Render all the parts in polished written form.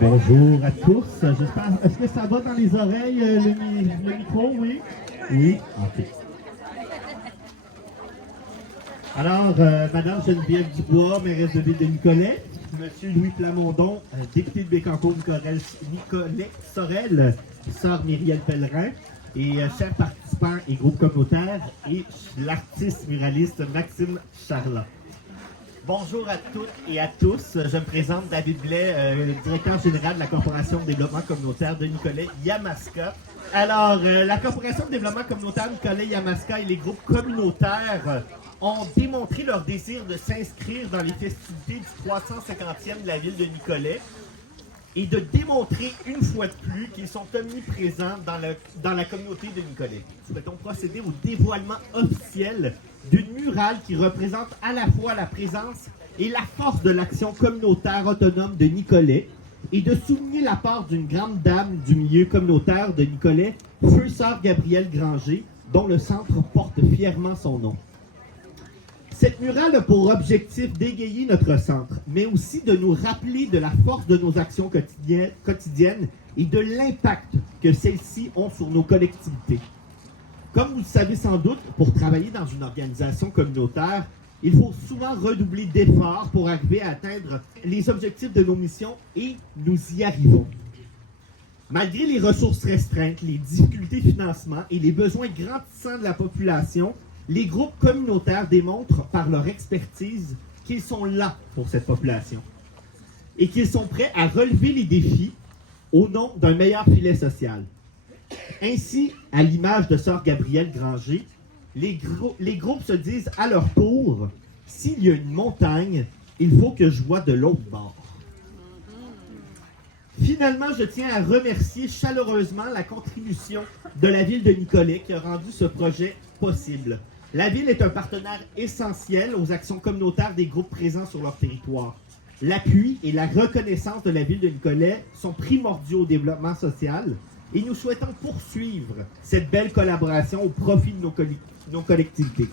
Bonjour à tous. J'espère. Est-ce que ça va dans les oreilles, le micro? Oui? Oui? OK. Alors, Madame Geneviève Dubois, mairesse de ville de Nicolet, Monsieur Louis Plamondon, député de Bécancour-Nicolet-Sorel, Sœur Myriel Pellerin, et chers participants et groupes communautaires, et l'artiste muraliste Maxime Charland. Bonjour à toutes et à tous. Je me présente David Blais, directeur général de la Corporation de développement communautaire de Nicolet-Yamaska. Alors, la Corporation de développement communautaire Nicolet-Yamaska et les groupes communautaires ont démontré leur désir de s'inscrire dans les festivités du 350e de la ville de Nicolet et de démontrer une fois de plus qu'ils sont omniprésents dans la communauté de Nicolet. Nous souhaitons procéder au dévoilement officiel d'une murale qui représente à la fois la présence et la force de l'action communautaire autonome de Nicolet et de souligner la part d'une grande dame du milieu communautaire de Nicolet, Feu Sœur Gabrielle Granger, dont le centre porte fièrement son nom. Cette murale a pour objectif d'égayer notre centre, mais aussi de nous rappeler de la force de nos actions quotidiennes et de l'impact que celles-ci ont sur nos collectivités. Comme vous le savez sans doute, pour travailler dans une organisation communautaire, il faut souvent redoubler d'efforts pour arriver à atteindre les objectifs de nos missions et nous y arrivons. Malgré les ressources restreintes, les difficultés de financement et les besoins grandissants de la population, les groupes communautaires démontrent par leur expertise qu'ils sont là pour cette population et qu'ils sont prêts à relever les défis au nom d'un meilleur filet social. Ainsi, à l'image de Sœur Gabrielle Granger, les groupes se disent à leur tour, s'il y a une montagne, il faut que je vois de l'autre bord. Finalement, je tiens à remercier chaleureusement la contribution de la ville de Nicolet qui a rendu ce projet possible. La ville est un partenaire essentiel aux actions communautaires des groupes présents sur leur territoire. L'appui et la reconnaissance de la ville de Nicolet sont primordiaux au développement social et nous souhaitons poursuivre cette belle collaboration au profit de nos collectivités.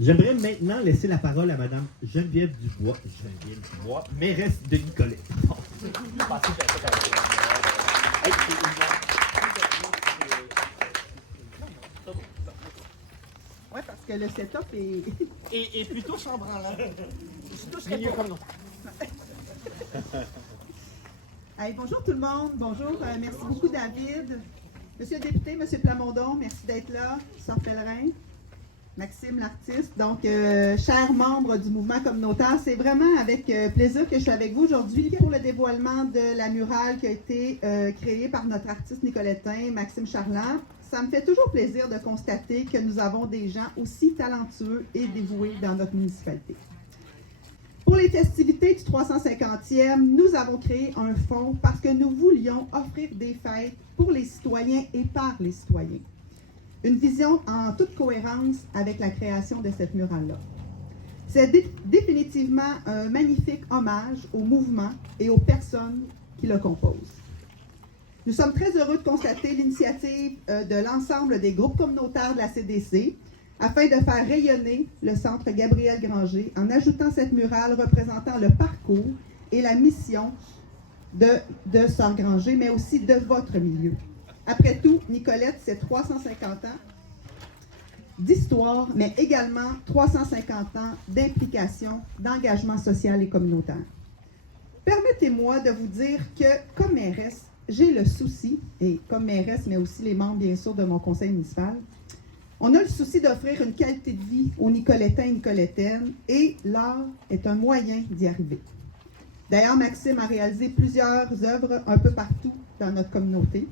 J'aimerais maintenant laisser la parole à Mme Geneviève Dubois, mairesse de Nicolet. Oui, parce que le setup est... Et plutôt chambranlant. Milieu communautaire. Hey, bonjour tout le monde. Bonjour. Merci beaucoup, David. Monsieur le député, Monsieur Plamondon, merci d'être là. Sœur Pellerin. Maxime, l'artiste. Donc, chers membres du mouvement communautaire, c'est vraiment avec plaisir que je suis avec vous aujourd'hui pour le dévoilement de la murale qui a été créée par notre artiste nicolettin, Maxime Charland. Ça me fait toujours plaisir de constater que nous avons des gens aussi talentueux et dévoués dans notre municipalité. Pour les festivités du 350e, nous avons créé un fonds parce que nous voulions offrir des fêtes pour les citoyens et par les citoyens. Une vision en toute cohérence avec la création de cette murale-là. C'est définitivement un magnifique hommage au mouvement et aux personnes qui le composent. Nous sommes très heureux de constater l'initiative de l'ensemble des groupes communautaires de la CDC afin de faire rayonner le centre Gabrielle Granger en ajoutant cette murale représentant le parcours et la mission de Sœur Granger, mais aussi de votre milieu. Après tout, Nicolette, c'est 350 ans d'histoire, mais également 350 ans d'implication, d'engagement social et communautaire. Permettez-moi de vous dire que, comme mairesse, j'ai le souci, et comme mairesse, mais aussi les membres, bien sûr, de mon conseil municipal, on a le souci d'offrir une qualité de vie aux Nicolettains et Nicolettaines, et l'art est un moyen d'y arriver. D'ailleurs, Maxime a réalisé plusieurs œuvres un peu partout dans notre communauté.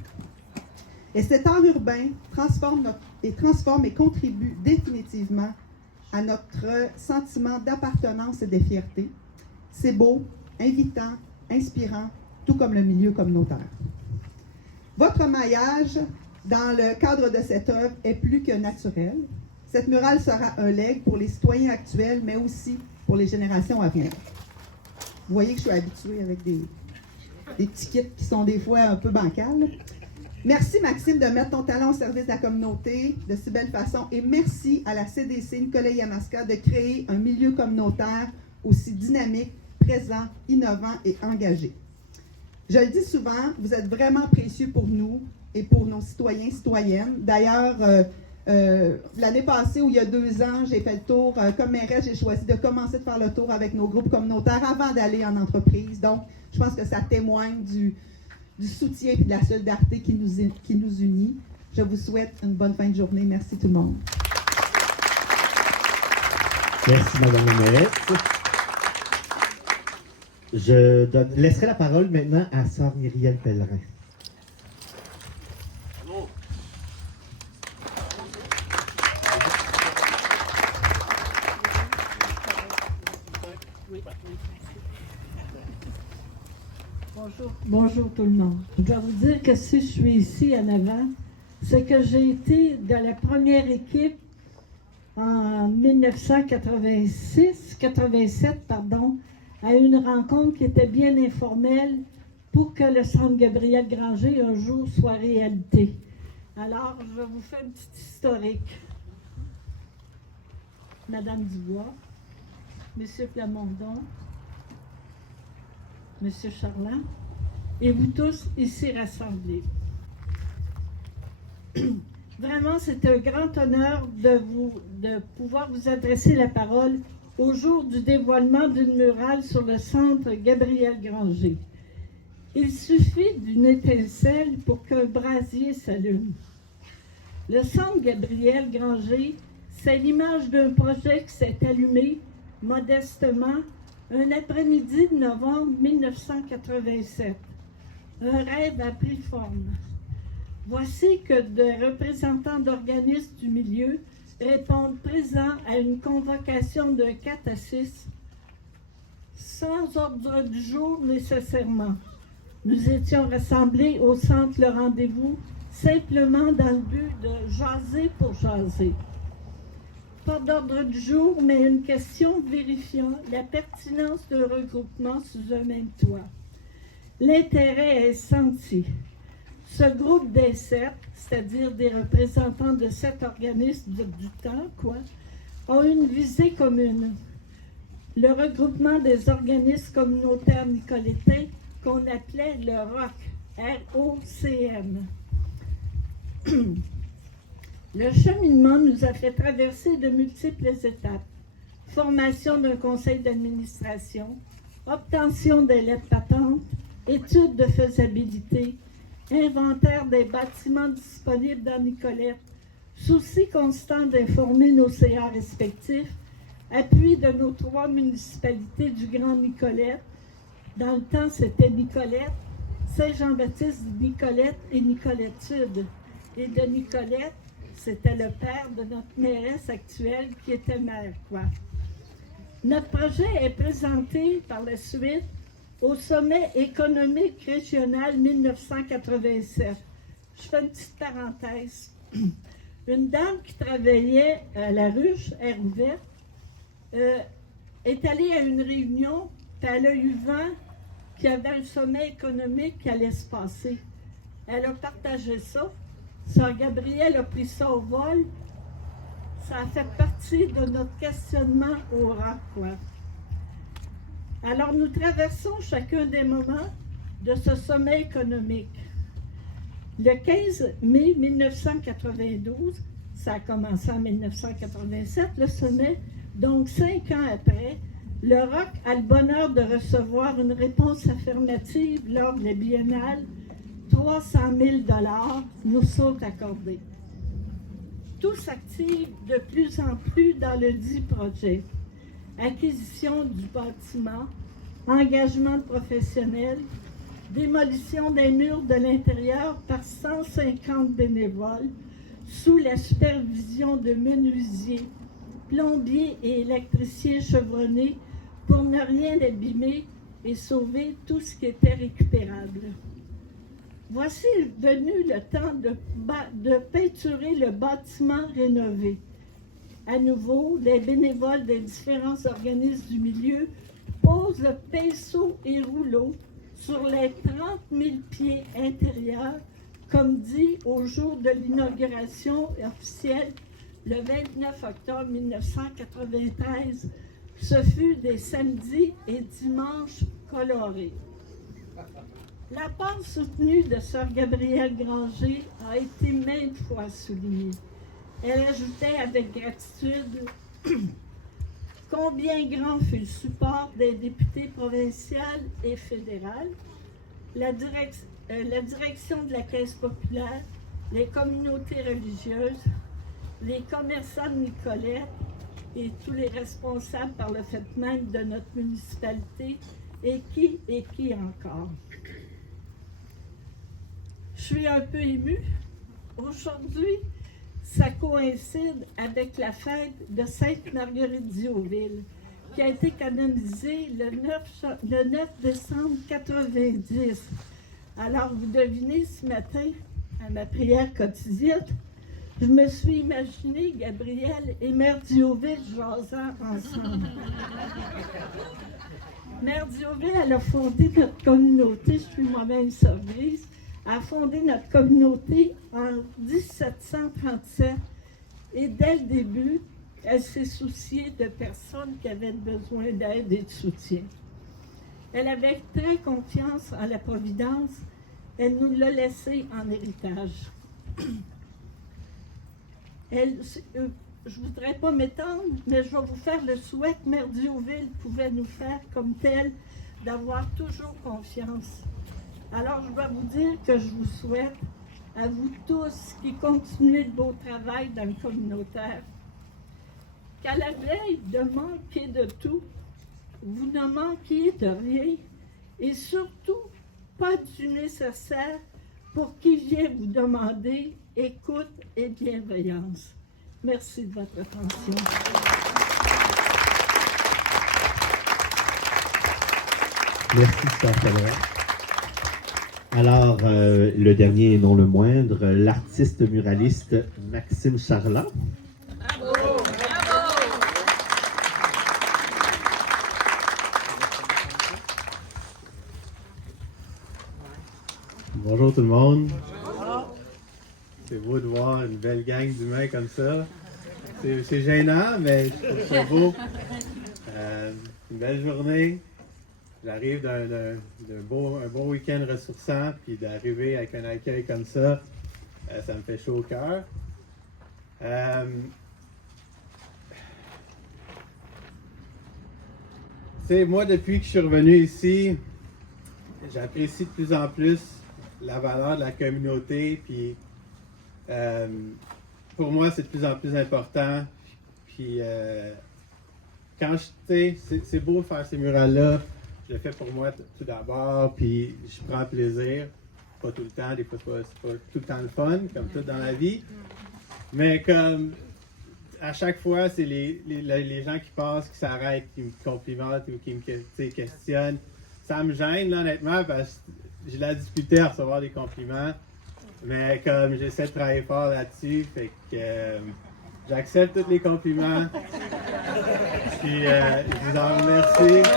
Et cet art urbain transforme et contribue définitivement à notre sentiment d'appartenance et de fierté. C'est beau, invitant, inspirant, tout comme le milieu communautaire. Votre maillage dans le cadre de cette œuvre est plus que naturel. Cette murale sera un legs pour les citoyens actuels, mais aussi pour les générations à venir. Vous voyez que je suis habituée avec des tickets qui sont des fois un peu bancales. Merci Maxime de mettre ton talent au service de la communauté de si belle façon et merci à la CDC Nicolet-Yamaska de créer un milieu communautaire aussi dynamique, présent, innovant et engagé. Je le dis souvent, vous êtes vraiment précieux pour nous et pour nos citoyens et citoyennes. D'ailleurs, l'année passée, ou il y a 2 ans, j'ai fait le tour. Comme mairesse, j'ai choisi de commencer de faire le tour avec nos groupes communautaires avant d'aller en entreprise. Donc, je pense que ça témoigne du soutien et de la solidarité qui nous unit. Je vous souhaite une bonne fin de journée. Merci tout le monde. Merci, Madame la mairesse. Je laisserai la parole maintenant à Sœur Myriel Pellerin. Bonjour tout le monde. Je dois vous dire que si je suis ici en avant, c'est que j'ai été de la première équipe en 1987, à une rencontre qui était bien informelle pour que le Centre Gabriel Granger un jour soit réalité. Alors, je vous fais une petite historique. Madame Dubois, Monsieur Plamondon, Monsieur Charland, et vous tous ici rassemblés. Vraiment, c'est un grand honneur de pouvoir vous adresser la parole au jour du dévoilement d'une murale sur le centre Gabriel Granger. Il suffit d'une étincelle pour qu'un brasier s'allume. Le centre Gabriel Granger, c'est l'image d'un projet qui s'est allumé modestement un après-midi de novembre 1987. Un rêve a pris forme. Voici que des représentants d'organismes du milieu répondent présents à une convocation de 4 à 6, sans ordre du jour nécessairement. Nous étions rassemblés au centre Le Rendez-vous, simplement dans le but de jaser pour jaser. Pas d'ordre du jour, mais une question vérifiant la pertinence d'un regroupement sous un même toit. L'intérêt est senti. Ce groupe des 7, c'est-à-dire des représentants de 7 organismes du temps, ont une visée commune. Le regroupement des organismes communautaires nicolétains qu'on appelait le ROC, R-O-C-M. Le cheminement nous a fait traverser de multiples étapes. Formation d'un conseil d'administration, obtention des lettres patentes, étude de faisabilité, inventaire des bâtiments disponibles dans Nicolette, souci constant d'informer nos CA respectifs, appui de nos 3 municipalités du Grand Nicolette. Dans le temps, c'était Nicolette, Saint-Jean-Baptiste, Nicolette et Nicolette-Sud. Et de Nicolette, c'était le père de notre mairesse actuelle qui était maire, Notre projet est présenté par la suite au Sommet économique régional 1987. Je fais une petite parenthèse. Une dame qui travaillait à la ruche, air ouverte, est allée à une réunion, puis elle a eu vent qu'il y avait un sommet économique qui allait se passer. Elle a partagé ça. Sœur Gabrielle a pris ça au vol. Ça a fait partie de notre questionnement au ROC, Alors, nous traversons chacun des moments de ce sommet économique. Le 15 mai 1992, ça a commencé en 1987, le sommet, donc 5 ans après, le ROC a le bonheur de recevoir une réponse affirmative lors de la biennale. 300 000 $ nous sont accordés. Tout s'active de plus en plus dans le dit projet. Acquisition du bâtiment, engagement de professionnels, démolition des murs de l'intérieur par 150 bénévoles sous la supervision de menuisiers, plombiers et électriciens chevronnés pour ne rien abîmer et sauver tout ce qui était récupérable. Voici venu le temps de peinturer le bâtiment rénové. À nouveau, les bénévoles des différents organismes du milieu posent le pinceau et rouleau sur les 30 000 pieds intérieurs comme dit au jour de l'inauguration officielle, le 29 octobre 1993, ce fut des samedis et dimanches colorés. La part soutenue de Sœur Gabrielle Granger a été maintes fois soulignée. Elle ajoutait avec gratitude combien grand fut le support des députés provinciales et fédérales, la direction de la Caisse populaire, les communautés religieuses, les commerçants de Nicolette et tous les responsables par le fait même de notre municipalité et qui encore. Je suis un peu émue. Aujourd'hui, ça coïncide avec la fête de Sainte-Marguerite-d'Iauville, qui a été canonisée le 9 décembre 90. Alors, vous devinez, ce matin, à ma prière quotidienne, je me suis imaginé Gabrielle et Mère Diouville jasant ensemble. Mère Diouville, elle a fondé notre communauté, je suis moi-même service, a fondé notre communauté en 1737 et dès le début, elle s'est souciée de personnes qui avaient besoin d'aide et de soutien. Elle avait très confiance en la Providence, elle nous l'a laissé en héritage. Je ne voudrais pas m'étendre, mais je vais vous faire le souhait que Mère Diouville pouvait nous faire comme telle, d'avoir toujours confiance. Alors, je dois vous dire que je vous souhaite, à vous tous qui continuez le beau travail dans le communautaire, qu'à la veille de manquer de tout, vous ne manquiez de rien et surtout pas du nécessaire pour qui vient vous demander écoute et bienveillance. Merci de votre attention. Merci, Sœur Pellerin. Alors, le dernier et non le moindre, l'artiste muraliste Maxime Charlat. Bravo! Bravo! Bonjour tout le monde. C'est beau de voir une belle gang d'humains comme ça. C'est gênant, mais je trouve ça beau. Une belle journée. J'arrive d'un bon week-end ressourçant, puis d'arriver avec un accueil comme ça, ça me fait chaud au cœur. Moi, depuis que je suis revenu ici, j'apprécie de plus en plus la valeur de la communauté, puis pour moi, c'est de plus en plus important. Puis quand c'est beau de faire ces murales-là, je le fais pour moi tout d'abord, puis je prends plaisir. Pas tout le temps, des fois c'est pas tout le temps le fun, comme tout dans la vie. Mais comme à chaque fois, c'est les gens qui passent, qui s'arrêtent, qui me complimentent ou qui me questionnent. Ça me gêne, là, honnêtement, parce que j'ai la difficulté à recevoir des compliments. Mais comme j'essaie de travailler fort là-dessus, fait que j'accepte tous les compliments. Puis je vous en remercie.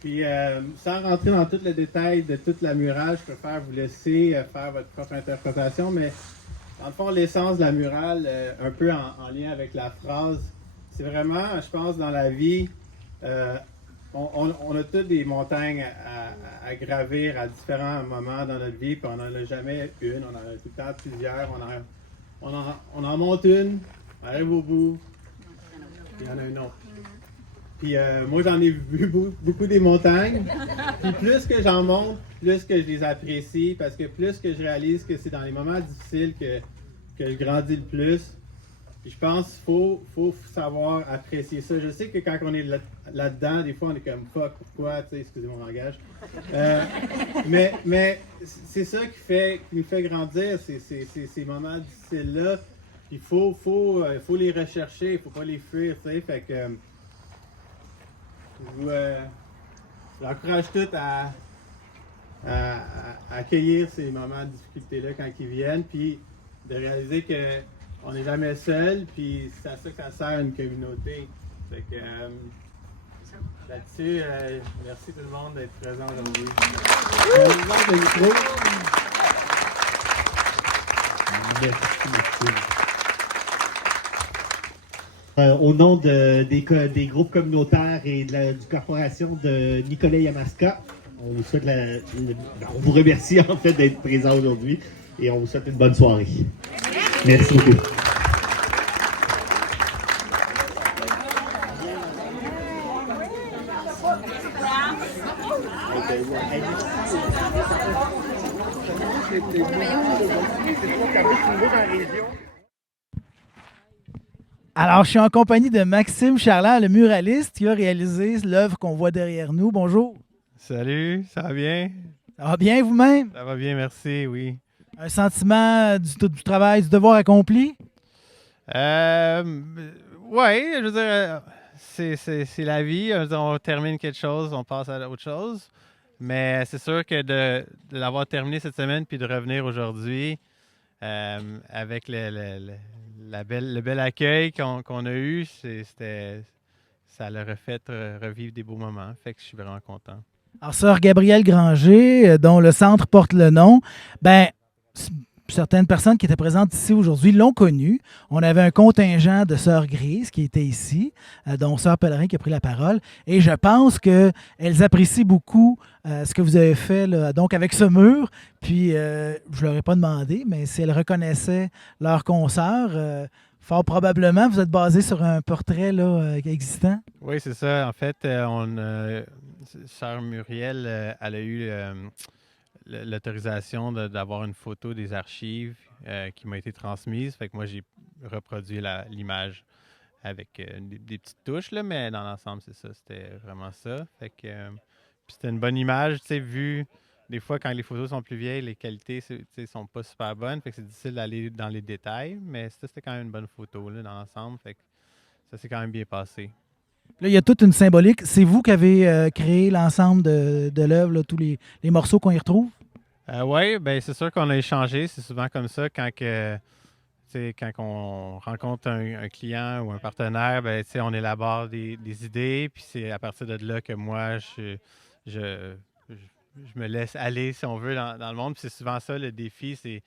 Puis sans rentrer dans tout le détail de toute la murale, je préfère vous laisser faire votre propre interprétation, mais dans le fond, l'essence de la murale, un peu en lien avec la phrase, c'est vraiment, je pense, dans la vie, on a toutes des montagnes à gravir à différents moments dans notre vie, puis on n'en a jamais une, on en a tout le temps plusieurs, on en monte une, on arrive au bout, puis il y en a une autre. Puis moi, j'en ai vu beaucoup des montagnes, puis plus que j'en monte, plus que je les apprécie, parce que plus que je réalise que c'est dans les moments difficiles que je grandis le plus. Puis je pense qu'il faut savoir apprécier ça. Je sais que quand on est là-dedans, des fois on est comme « fuck, pourquoi? » Tu sais, excusez mon langage. Mais c'est ça qui nous fait grandir, ces moments difficiles-là. Il faut les rechercher, il ne faut pas les fuir, tu sais. Fait que je vous j'encourage tous à accueillir ces moments de difficulté-là quand ils viennent, puis de réaliser qu'on n'est jamais seul, puis c'est à ça que ça sert une communauté. Fait que, Là-dessus, merci tout le monde d'être présent aujourd'hui. Merci, Maxime. Au nom des groupes communautaires et du corporation de Nicolas Yamaska, on vous souhaite on vous remercie en fait d'être présent aujourd'hui et on vous souhaite une bonne soirée. Merci beaucoup. Alors, je suis en compagnie de Maxime Charland, le muraliste qui a réalisé l'œuvre qu'on voit derrière nous. Bonjour. Salut, ça va bien? Ça va bien vous-même? Ça va bien, merci, oui. Un sentiment du travail, du devoir accompli? Oui, je veux dire, c'est la vie. Je veux dire, on termine quelque chose, on passe à autre chose. Mais c'est sûr que de l'avoir terminé cette semaine puis de revenir aujourd'hui avec le bel accueil qu'on a eu, ça leur a fait revivre des beaux moments. Fait que je suis vraiment content. Alors, sœur Gabrielle Granger, dont le centre porte le nom, certaines personnes qui étaient présentes ici aujourd'hui l'ont connue. On avait un contingent de sœurs Grise qui était ici, dont sœur Pellerin qui a pris la parole. Et je pense qu'elles apprécient beaucoup ce que vous avez fait là, donc avec ce mur. Puis, je ne leur ai pas demandé, mais si elles reconnaissaient leur consoeur, fort probablement, vous êtes basé sur un portrait là, existant. Oui, c'est ça. En fait, sœur Muriel, elle a eu l'autorisation d'avoir une photo des archives qui m'a été transmise. Fait que moi, j'ai reproduit l'image avec des petites touches, là, mais dans l'ensemble, c'est ça. C'était vraiment ça. Fait que puis c'était une bonne image, tu sais, vu des fois quand les photos sont plus vieilles, les qualités sont pas super bonnes. Fait que c'est difficile d'aller dans les détails, mais c'était quand même une bonne photo là, dans l'ensemble. Fait que ça s'est quand même bien passé. Là, il y a toute une symbolique. C'est vous qui avez créé l'ensemble de l'œuvre, là, tous les morceaux qu'on y retrouve? Oui, ben c'est sûr qu'on a échangé. C'est souvent comme ça quand on rencontre un client ou un partenaire, ben, on élabore des idées. Puis c'est à partir de là que moi, je me laisse aller, si on veut, dans le monde. Puis c'est souvent ça le défi, c'est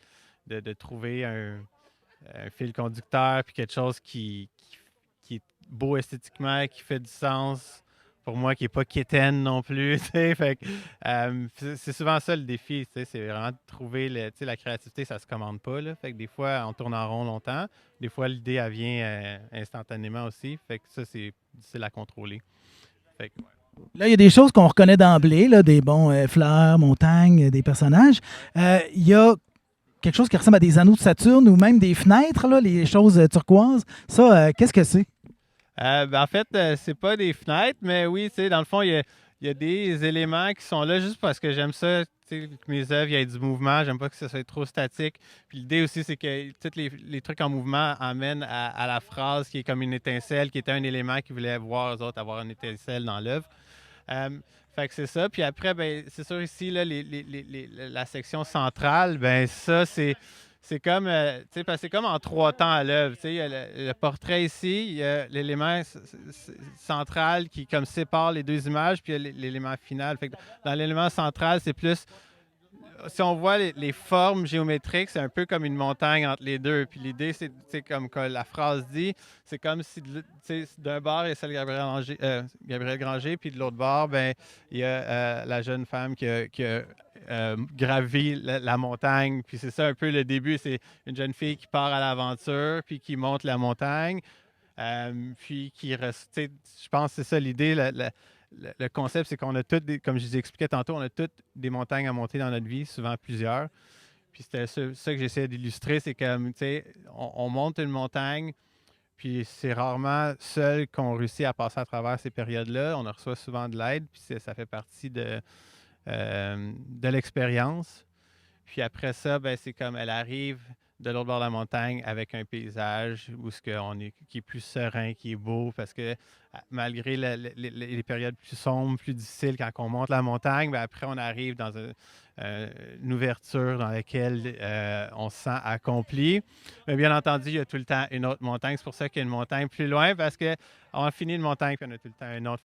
de trouver un fil conducteur puis quelque chose qui est beau esthétiquement, qui fait du sens pour moi, qui n'est pas quétaine non plus. Fait que, c'est souvent ça le défi. C'est vraiment de trouver la créativité, ça ne se commande pas. Là, fait que des fois, on tourne en rond longtemps. Des fois, l'idée, elle vient instantanément aussi. Fait que ça, c'est difficile à contrôler. Fait que, ouais. Là, il y a des choses qu'on reconnaît d'emblée, là, des fleurs, montagnes, des personnages. Il y a quelque chose qui ressemble à des anneaux de Saturne ou même des fenêtres, là, les choses turquoises. Ça, qu'est-ce que c'est? En fait, c'est pas des fenêtres, mais oui, dans le fond, il y a des éléments qui sont là juste parce que j'aime ça, que mes œuvres, il y ait du mouvement. J'aime pas que ça soit trop statique. Puis l'idée aussi, c'est que tous les trucs en mouvement amènent à la phrase qui est comme une étincelle, qui était un élément qu'ils voulaient voir, eux autres, avoir une étincelle dans l'œuvre. Fait que c'est ça. Puis après, ben, c'est sûr ici, là, la section centrale, ben ça, c'est comme, c'est comme en 3 temps à l'œuvre. Il y a le portrait ici, il y a l'élément central qui comme sépare les deux images, puis il y a l'élément final. Fait que dans l'élément central, c'est plus, si on voit les formes géométriques, c'est un peu comme une montagne entre les deux. Puis l'idée, c'est comme que la phrase dit, c'est comme si d'un bord, il y a celle de Gabrielle Granger, puis de l'autre bord, ben, il y a la jeune femme qui a gravi la montagne. Puis c'est ça un peu le début, c'est une jeune fille qui part à l'aventure, puis qui monte la montagne, puis qui reste, je pense que c'est ça l'idée, le concept, c'est qu'on a toutes, comme je vous expliquais tantôt, on a toutes des montagnes à monter dans notre vie, souvent plusieurs. Puis c'était ça que j'essayais d'illustrer, c'est que, on monte une montagne, puis c'est rarement seul qu'on réussit à passer à travers ces périodes-là. On en reçoit souvent de l'aide, puis ça fait partie de l'expérience. Puis après ça, ben, c'est comme elle arrive de l'autre bord de la montagne avec un paysage qui est plus serein, qui est beau, parce que malgré les périodes plus sombres, plus difficiles, quand on monte la montagne, ben après on arrive dans une ouverture dans laquelle on se sent accompli. Mais bien entendu, il y a tout le temps une autre montagne. C'est pour ça qu'il y a une montagne plus loin, parce qu'on a fini une montagne, puis on a tout le temps une autre.